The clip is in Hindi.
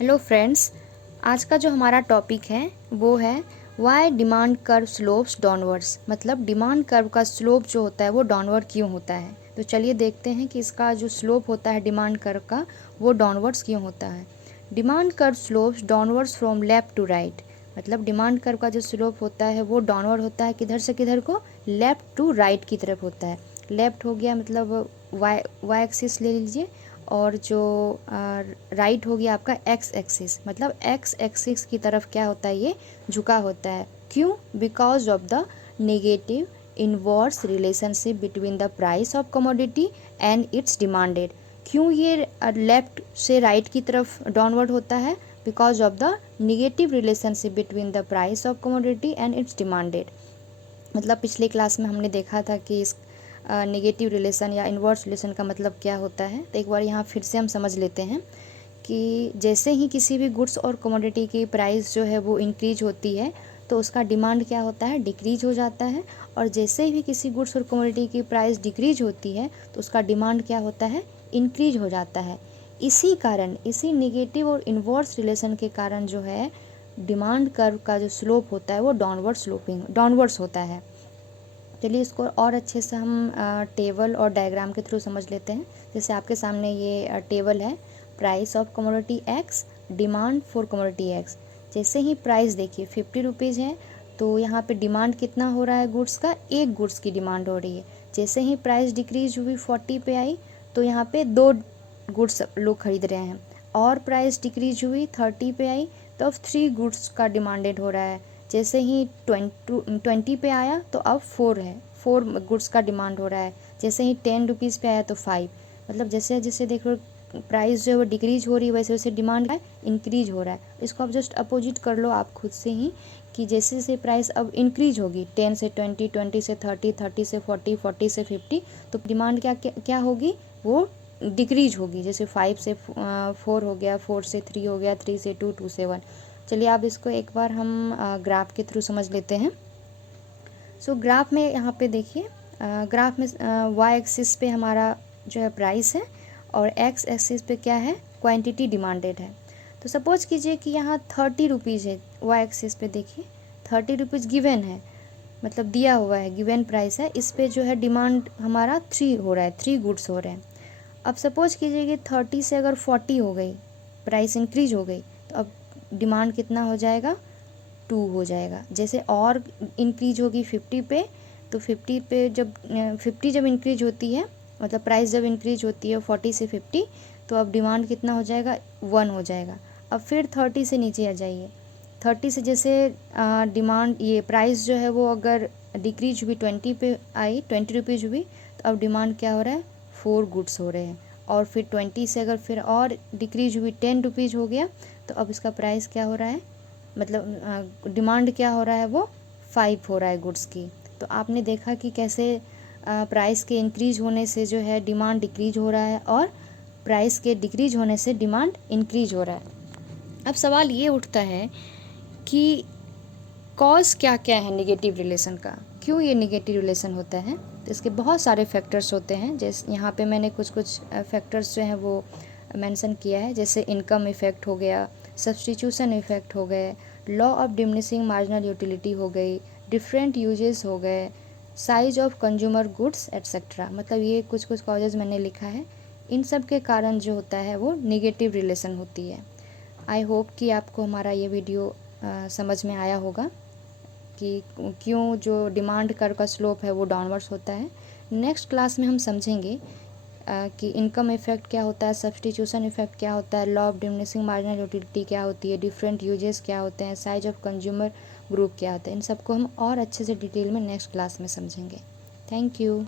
हेलो फ्रेंड्स, आज का जो हमारा टॉपिक है वो है why demand curve slopes downwards. मतलब डिमांड कर्व का स्लोप जो होता है वो डाउनवर्ड क्यों होता है। तो चलिए देखते हैं कि इसका जो स्लोप होता है डिमांड कर्व का वो डाउनवर्ड्स क्यों होता है। Demand curve slopes downwards from left to right. मतलब डिमांड कर्व का जो स्लोप होता है वो डाउनवर्ड होता है किधर से किधर को, लेफ्ट टू राइट की तरफ होता है। लेफ्ट हो गया मतलब वाई वाई एक्सिस ले लीजिए, और जो राइट हो गया आपका एक्स एक्सिस, मतलब एक्स एक्सिस की तरफ क्या होता है, ये झुका होता है। क्यों? Because of the negative inverse relationship between the price of commodity and it's demanded. क्यों ये लेफ्ट से राइट की तरफ डाउनवर्ड होता है? Because of the negative relationship between the price of commodity and it's demanded. मतलब पिछले क्लास में हमने देखा था कि इस नेगेटिव रिलेशन या इन्वर्स रिलेशन का मतलब क्या होता है। तो एक बार यहाँ फिर से हम समझ लेते हैं कि जैसे ही किसी भी गुड्स और कमोडिटी की प्राइस जो है वो इंक्रीज होती है तो उसका डिमांड क्या होता है, डिक्रीज हो जाता है। और जैसे ही किसी गुड्स और कमोडिटी की प्राइस डिक्रीज होती है तो उसका डिमांड क्या होता है, इंक्रीज हो जाता है। इसी कारण, इसी नेगेटिव और इन्वर्स रिलेशन के कारण जो है डिमांड कर्व का जो स्लोप होता है वो डाउनवर्ड्स होता है। चलिए इसको और अच्छे से हम टेबल और डायग्राम के थ्रू समझ लेते हैं। जैसे आपके सामने ये टेबल है, price of commodity x, demand for commodity x. जैसे ही प्राइस देखिए 50 रुपीज़ है तो यहाँ पे डिमांड कितना हो रहा है गुड्स का, एक गुड्स की डिमांड हो रही है। जैसे ही प्राइस डिक्रीज हुई 40 पे आई तो यहाँ पे दो गुड्स लोग खरीद रहे हैं। और प्राइस डिक्रीज हुई 30 पे आई तो अब 3 गुड्स का डिमांडेड हो रहा है। जैसे ही 20 पे आया तो अब 4 है, 4 गुड्स का डिमांड हो रहा है। जैसे ही 10 रुपीज़ पे आया तो 5। मतलब जैसे जैसे देख लो प्राइस जो है वो डिक्रीज हो रही है वैसे वैसे डिमांड है इंक्रीज हो रहा है। इसको आप जस्ट अपोजिट कर लो आप खुद से ही कि जैसे जैसे प्राइस अब इंक्रीज होगी 10 से 20, 20 से 30, 30 से 40, 40 से 50, तो डिमांड क्या क्या, क्या होगी, वो डिक्रीज होगी। जैसे 5 से 4 हो गया, 4 से 3 हो गया, 3 से 2, 2 से 1। चलिए आप इसको एक बार हम ग्राफ के थ्रू समझ लेते हैं। सो ग्राफ में यहाँ पे देखिए, ग्राफ में वाई एक्सिस पे हमारा जो है प्राइस है और एक्स एक्सिस पे क्या है, क्वांटिटी डिमांडेड है। तो सपोज कीजिए कि यहाँ 30 रुपीज़ है, वाई एक्सिस पे देखिए 30 रुपीज़ गिवन है, मतलब दिया हुआ है, गिवन प्राइस है। इस पे जो है डिमांड हमारा 3 हो रहा है, 3 गुड्स हो रहे हैं। अब सपोज कीजिए कि 30 से अगर 40 हो गई, प्राइस इंक्रीज हो गई, तो अब डिमांड कितना हो जाएगा, 2 हो जाएगा। जैसे और इंक्रीज होगी 50 पे, तो 50 पे जब 50 जब इंक्रीज होती है, मतलब प्राइस जब इंक्रीज होती है 40 से 50, तो अब डिमांड कितना हो जाएगा, 1 हो जाएगा। अब फिर 30 से नीचे आ जाइए, 30 से जैसे डिमांड ये प्राइस जो है वो अगर डिक्रीज हुई 20 पे आई, 20 रुपीज़ हुई, तो अब डिमांड क्या हो रहा है, 4 गुड्स हो रहे हैं। और फिर 20 से अगर फिर और डिक्रीज हुई 10 रुपीज़ हो गया, तो अब इसका प्राइस क्या हो रहा है, मतलब डिमांड क्या हो रहा है, वो 5 हो रहा है गुड्स की। तो आपने देखा कि कैसे प्राइस के इंक्रीज होने से जो है डिमांड डिक्रीज हो रहा है और प्राइस के डिक्रीज होने से डिमांड इंक्रीज हो रहा है। अब सवाल ये उठता है कि कॉज क्या क्या है नेगेटिव रिलेशन का, क्यों ये नेगेटिव रिलेशन होता है। तो इसके बहुत सारे फैक्टर्स होते हैं। जैसे यहाँ पे मैंने कुछ कुछ फैक्टर्स जो हैं वो मेंशन किया है। जैसे इनकम इफ़ेक्ट हो गया, सब्स्टिट्यूशन इफ़ेक्ट हो गए, law of diminishing marginal utility हो गई, डिफरेंट यूजेस हो गए, size of consumer goods etcetera. मतलब ये कुछ कुछ कॉजेज़ मैंने लिखा है। इन सब के कारण जो होता है वो नेगेटिव रिलेशन होती है। आई होप कि आपको हमारा ये वीडियो समझ में आया होगा कि क्यों जो डिमांड कर्व का स्लोप है वो डाउनवर्ड्स होता है। नेक्स्ट क्लास में हम समझेंगे कि इनकम इफ़ेक्ट क्या होता है, सब्स्टिट्यूशन इफ़ेक्ट क्या होता है, law of diminishing marginal utility क्या होती है, डिफरेंट यूजेस क्या होते हैं, साइज ऑफ कंज्यूमर ग्रुप क्या होता है। इन सबको हम और अच्छे से डिटेल में नेक्स्ट क्लास में समझेंगे। Thank you.